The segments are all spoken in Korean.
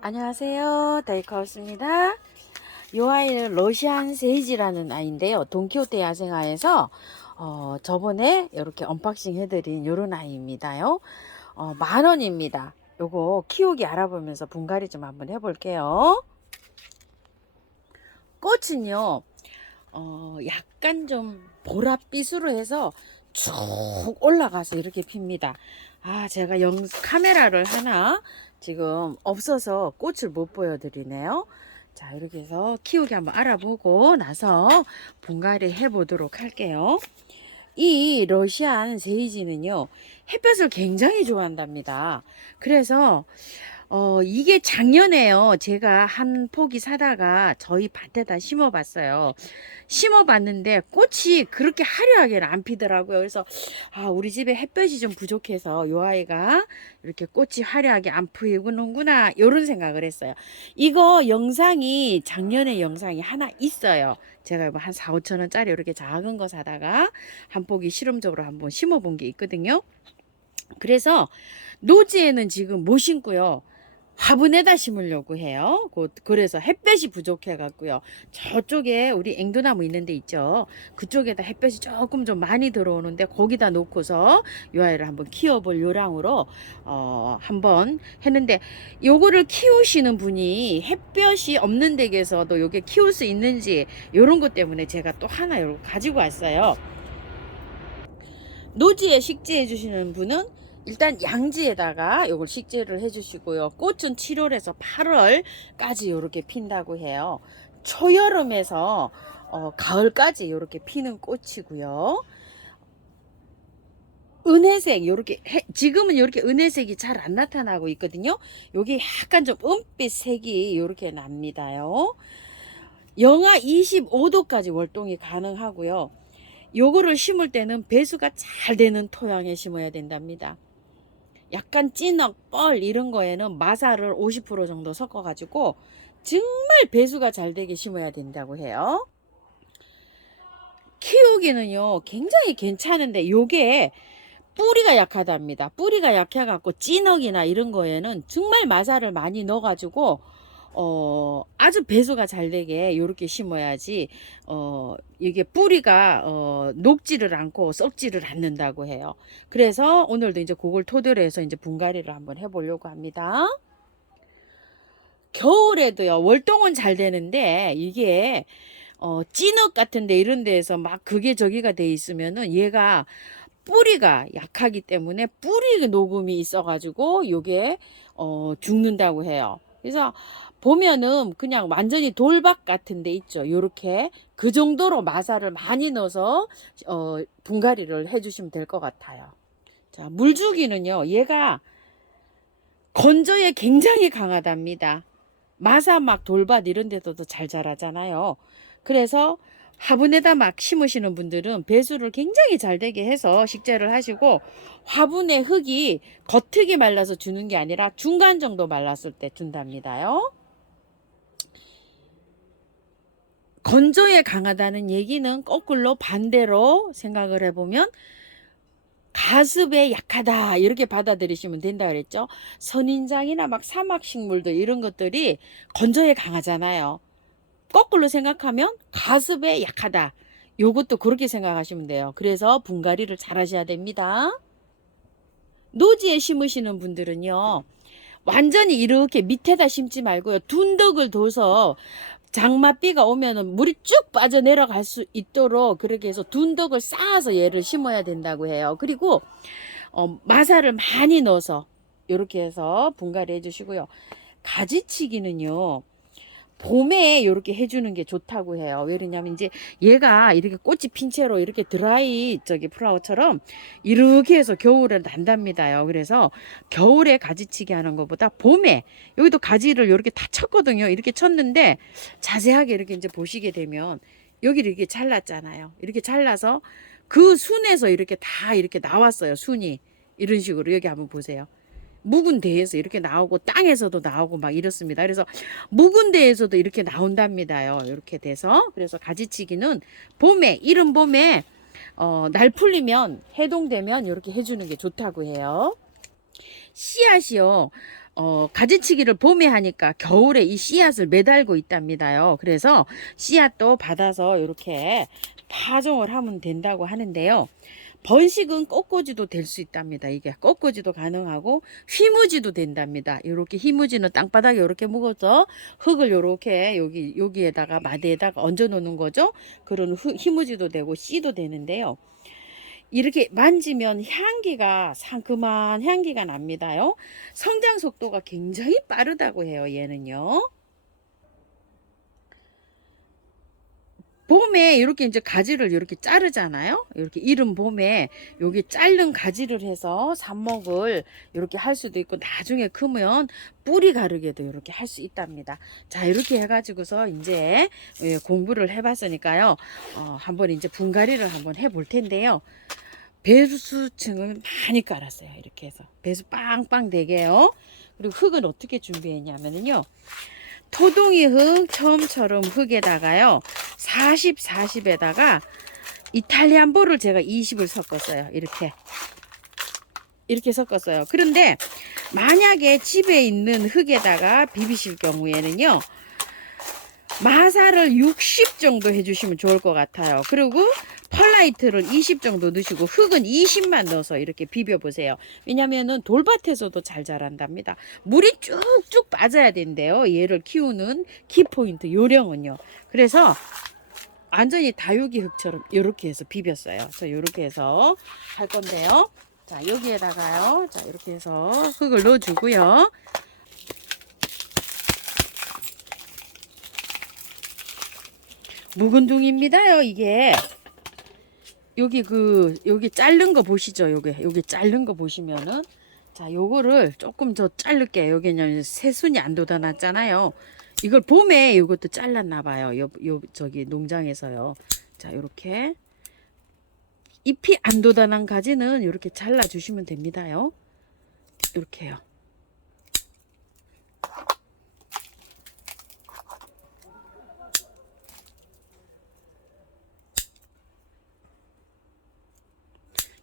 안녕하세요. 다이카우스입니다. 이 아이는 러시안 세이지라는 아이인데요. 돈키호테 야생화에서 저번에 이렇게 언박싱 해드린 요런 아이입니다요. 10,000원입니다. 요거 키우기 알아보면서 분갈이 좀 한번 해볼게요. 꽃은요, 약간 좀 보랏빛으로 해서 쭉 올라가서 이렇게 핍니다. 제가 카메라를 하나 지금 없어서 꽃을 못 보여드리네요. 자, 이렇게 해서 키우기 한번 알아보고 나서 분갈이 해보도록 할게요. 이 러시안 세이지는요, 햇볕을 굉장히 좋아한답니다. 그래서 이게 작년에요. 제가 한 포기 사다가 저희 밭에다 심어봤어요. 심어봤는데 꽃이 그렇게 화려하게는 안 피더라고요. 그래서 우리 집에 햇볕이 좀 부족해서 요 아이가 이렇게 꽃이 화려하게 안 피우는구나 이런 생각을 했어요. 이거 영상이 작년에 영상이 하나 있어요. 제가 뭐 한 4, 5천 원짜리 이렇게 작은 거 사다가 한 포기 실험적으로 한번 심어본 게 있거든요. 그래서 노지에는 지금 못 심고요. 화분에다 심으려고 해요. 그래서 햇볕이 부족해 갖고요. 저쪽에 우리 앵두나무 있는 데 있죠. 그쪽에다 햇볕이 조금 좀 많이 들어오는데 거기다 놓고서 요 아이를 한번 키워볼 요량으로 한번 했는데, 요거를 키우시는 분이 햇볕이 없는 댁에서도 요게 키울 수 있는지 요런 것 때문에 제가 또 하나 요거 가지고 왔어요. 노지에 식재해 주시는 분은 일단 양지에다가 요걸 식재를 해 주시고요. 꽃은 7월에서 8월까지 이렇게 핀다고 해요. 초여름에서 가을까지 이렇게 피는 꽃이고요. 은혜색 요렇게 지금은 이렇게 은혜색이 잘 안 나타나고 있거든요. 요게 약간 좀 은빛 색이 요렇게 납니다요. 영하 25도까지 월동이 가능하고요. 요거를 심을 때는 배수가 잘 되는 토양에 심어야 된답니다. 약간 찐억, 뻘 이런 거에는 마사를 50% 정도 섞어 가지고 정말 배수가 잘 되게 심어야 된다고 해요. 키우기는요 굉장히 괜찮은데 요게 뿌리가 약하답니다. 뿌리가 약해 갖고 찐억이나 이런 거에는 정말 마사를 많이 넣어 가지고 아주 배수가 잘 되게 요렇게 심어야지 이게 뿌리가 녹지를 않고 썩지를 않는다고 해요. 그래서 오늘도 이제 그걸 토대로 해서 이제 분갈이를 한번 해보려고 합니다. 겨울에도요 월동은 잘 되는데 이게 찐흙 같은데 이런 데에서 막 그게 저기가 돼 있으면은 얘가 뿌리가 약하기 때문에 뿌리 녹음이 있어 가지고 요게 죽는다고 해요. 그래서 보면은 그냥 완전히 돌박 같은 데 있죠. 요렇게 그 정도로 마사를 많이 넣어서 분갈이를 해 주시면 될 것 같아요. 자, 물주기는요. 얘가 건조에 굉장히 강하답니다. 마사 막 돌밭 이런 데서도 잘 자라잖아요. 그래서 화분에다 막 심으시는 분들은 배수를 굉장히 잘 되게 해서 식재를 하시고, 화분의 흙이 겉흙이 말라서 주는 게 아니라 중간 정도 말랐을 때 준답니다요. 건조에 강하다는 얘기는 거꾸로 반대로 생각을 해보면 가습에 약하다 이렇게 받아들이시면 된다 그랬죠. 선인장이나 막 사막식물들 이런 것들이 건조에 강하잖아요. 거꾸로 생각하면 가습에 약하다. 요것도 그렇게 생각하시면 돼요. 그래서 분갈이를 잘 하셔야 됩니다. 노지에 심으시는 분들은요, 완전히 이렇게 밑에다 심지 말고요. 둔덕을 둬서 장맛비가 오면은 물이 쭉 빠져 내려갈 수 있도록 그렇게 해서 둔덕을 쌓아서 얘를 심어야 된다고 해요. 그리고 마사를 많이 넣어서 이렇게 해서 분갈이 해주시고요. 가지치기는요, 봄에 이렇게 해주는 게 좋다고 해요. 왜냐면 이제 얘가 이렇게 꽃이 핀 채로 이렇게 드라이 플라워처럼 이렇게 해서 겨울에 난답니다요. 그래서 겨울에 가지치기 하는 것보다 봄에, 여기도 가지를 이렇게 다 쳤거든요. 이렇게 쳤는데 자세하게 이렇게 이제 보시게 되면 여기를 이렇게 잘랐잖아요. 이렇게 잘라서 그 순에서 이렇게 다 이렇게 나왔어요. 순이 이런 식으로 여기 한번 보세요. 묵은 데에서 이렇게 나오고 땅에서도 나오고 막 이렇습니다. 그래서 묵은 데에서도 이렇게 나온답니다요. 이렇게 돼서. 그래서 가지치기는 봄에, 이른 봄에 날 풀리면 해동되면 이렇게 해주는 게 좋다고 해요. 씨앗이요. 가지치기를 봄에 하니까 겨울에 이 씨앗을 매달고 있답니다요. 그래서 씨앗도 받아서 이렇게 파종을 하면 된다고 하는데요. 번식은 꽃꽂이도 될 수 있답니다. 이게 꽃꽂이도 가능하고 휘무지도 된답니다. 이렇게 휘무지는 땅바닥에 이렇게 묵어서 흙을 이렇게 여기에다가 마대에다가 얹어 놓는 거죠. 그런 휘무지도 되고 씨도 되는데요. 이렇게 만지면 향기가 상큼한 향기가 납니다요. 성장 속도가 굉장히 빠르다고 해요. 얘는요. 봄에 이렇게 이제 가지를 이렇게 자르잖아요. 이렇게 이른 봄에 여기 자른 가지를 해서 삽목을 이렇게 할 수도 있고 나중에 크면 뿌리 가르기도 이렇게 할 수 있답니다. 자, 이렇게 해가지고서 이제 공부를 해봤으니까요. 한번 이제 분갈이를 한번 해볼 텐데요. 배수층을 많이 깔았어요. 이렇게 해서 배수 빵빵 되게요. 그리고 흙은 어떻게 준비했냐면요. 토동이 흙, 처음처럼 흙에다가요. 40, 40에다가 이탈리안보를 제가 20을 섞었어요. 이렇게 섞었어요. 그런데 만약에 집에 있는 흙에다가 비비실 경우에는요. 마사를 60 정도 해주시면 좋을 것 같아요. 그리고 펄라이트를 20 정도 넣으시고 흙은 20만 넣어서 이렇게 비벼보세요. 왜냐면은 돌밭에서도 잘 자란답니다. 물이 쭉쭉 빠져야 된대요. 얘를 키우는 키포인트 요령은요. 그래서 완전히 다육이 흙처럼 이렇게 해서 비볐어요. 그래서 이렇게 해서 할 건데요. 자, 여기에다가요. 자, 이렇게 해서 흙을 넣어주고요. 묵은둥입니다요, 이게. 여기 자른 거 보시죠? 여기 자른 거 보시면은. 자, 요거를 조금 더 자를게요. 여기는 새순이 안 돋아났잖아요. 이걸 봄에 이것도 잘랐나봐요. 저기 농장에서요. 자, 요렇게. 잎이 안 돋아난 가지는 이렇게 잘라주시면 됩니다요. 이렇게요.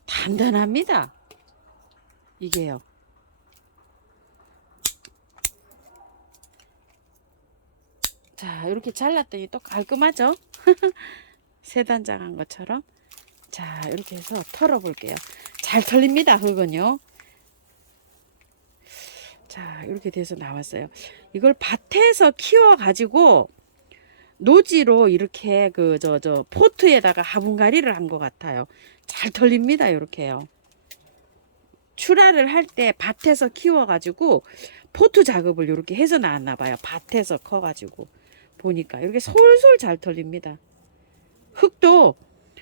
단단합니다. 이게요. 자, 이렇게 잘랐더니 또 깔끔하죠? 세단장 한 것처럼. 자, 이렇게 해서 털어볼게요. 잘 털립니다, 흙은요. 자, 이렇게 돼서 나왔어요. 이걸 밭에서 키워가지고 노지로 이렇게 포트에다가 화분갈이를 한 것 같아요. 잘 털립니다, 이렇게요. 출하를 할 때 밭에서 키워가지고 포트 작업을 이렇게 해서 나왔나 봐요. 밭에서 커가지고 보니까 이렇게 솔솔 잘 털립니다. 흙도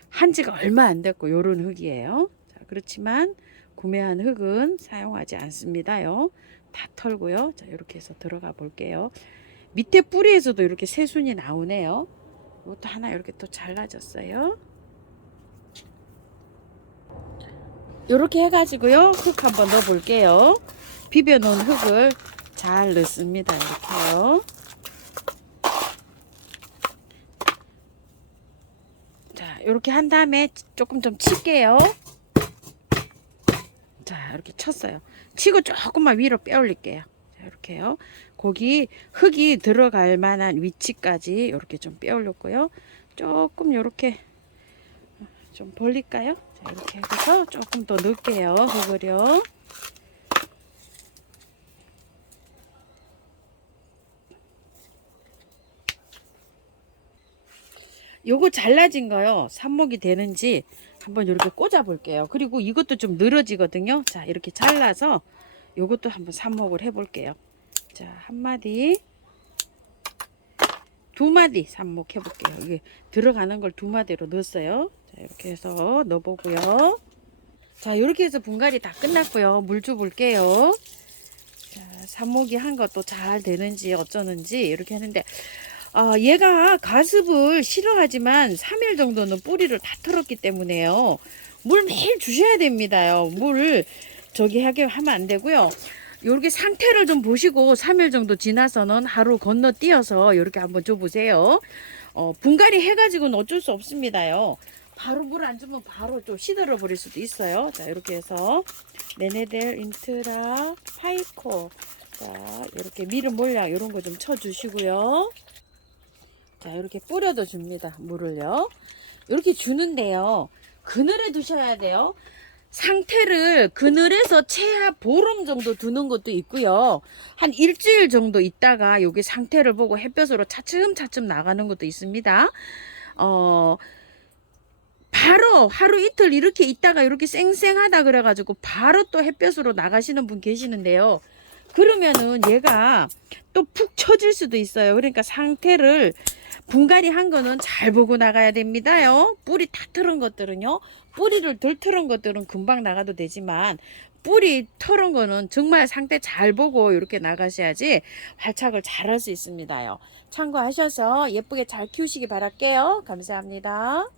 한지가 얼마 안 됐고 요런 흙이에요. 자, 그렇지만 구매한 흙은 사용하지 않습니다요. 다 털고요. 자, 이렇게 해서 들어가 볼게요. 밑에 뿌리에서도 이렇게 새순이 나오네요. 이것도 하나 이렇게 또 잘라졌어요. 이렇게 해가지고요. 흙 한번 넣어 볼게요. 비벼 놓은 흙을 잘 넣습니다. 이렇게요. 자, 이렇게 한 다음에 조금 좀 칠게요. 자, 이렇게 쳤어요. 치고 조금만 위로 빼 올릴게요. 자, 이렇게요. 거기 흙이 들어갈 만한 위치까지 이렇게 좀 빼 올렸고요. 조금 이렇게 좀 벌릴까요? 자, 이렇게 해서 조금 더 넣을게요. 흙을요. 요거 잘라진 거요. 삽목이 되는지 한번 이렇게 꽂아 볼게요. 그리고 이것도 좀 늘어지거든요. 자, 이렇게 잘라서 요것도 한번 삽목을 해 볼게요. 자, 한 마디, 두 마디 삽목 해 볼게요. 이게 들어가는 걸 두 마디로 넣었어요. 자, 이렇게 해서 넣어 보고요. 자, 이렇게 해서 분갈이 다 끝났고요. 물 줘 볼게요. 자, 삽목이 한 것도 잘 되는지 어쩌는지 이렇게 하는데 얘가 가습을 싫어하지만 3일 정도는 뿌리를 다 털었기 때문에요. 물 매일 주셔야 됩니다요. 물 하게 하면 안 되고요. 요렇게 상태를 좀 보시고 3일 정도 지나서는 하루 건너뛰어서 이렇게 한번 줘보세요. 분갈이 해가지고는 어쩔 수 없습니다요. 바로 물 안 주면 바로 좀 시들어 버릴 수도 있어요. 자, 이렇게 해서 네네델 인트라 파이코 자, 이렇게 미름 몰약 이런 거 좀 쳐주시고요. 자, 이렇게 뿌려도 줍니다. 물을요. 이렇게 주는데요. 그늘에 두셔야 돼요. 상태를 그늘에서 최하 보름 정도 두는 것도 있고요. 한 일주일 정도 있다가 여기 상태를 보고 햇볕으로 차츰차츰 나가는 것도 있습니다. 바로 하루 이틀 이렇게 있다가 이렇게 쌩쌩하다 그래가지고 바로 또 햇볕으로 나가시는 분 계시는데요. 그러면은 얘가 또 푹 처질 수도 있어요. 그러니까 상태를 분갈이 한 거는 잘 보고 나가야 됩니다요. 뿌리 다 틀은 것들은요. 뿌리를 덜 틀은 것들은 금방 나가도 되지만 뿌리 털은 거는 정말 상태 잘 보고 이렇게 나가셔야지 활착을 잘 할 수 있습니다요. 참고하셔서 예쁘게 잘 키우시기 바랄게요. 감사합니다.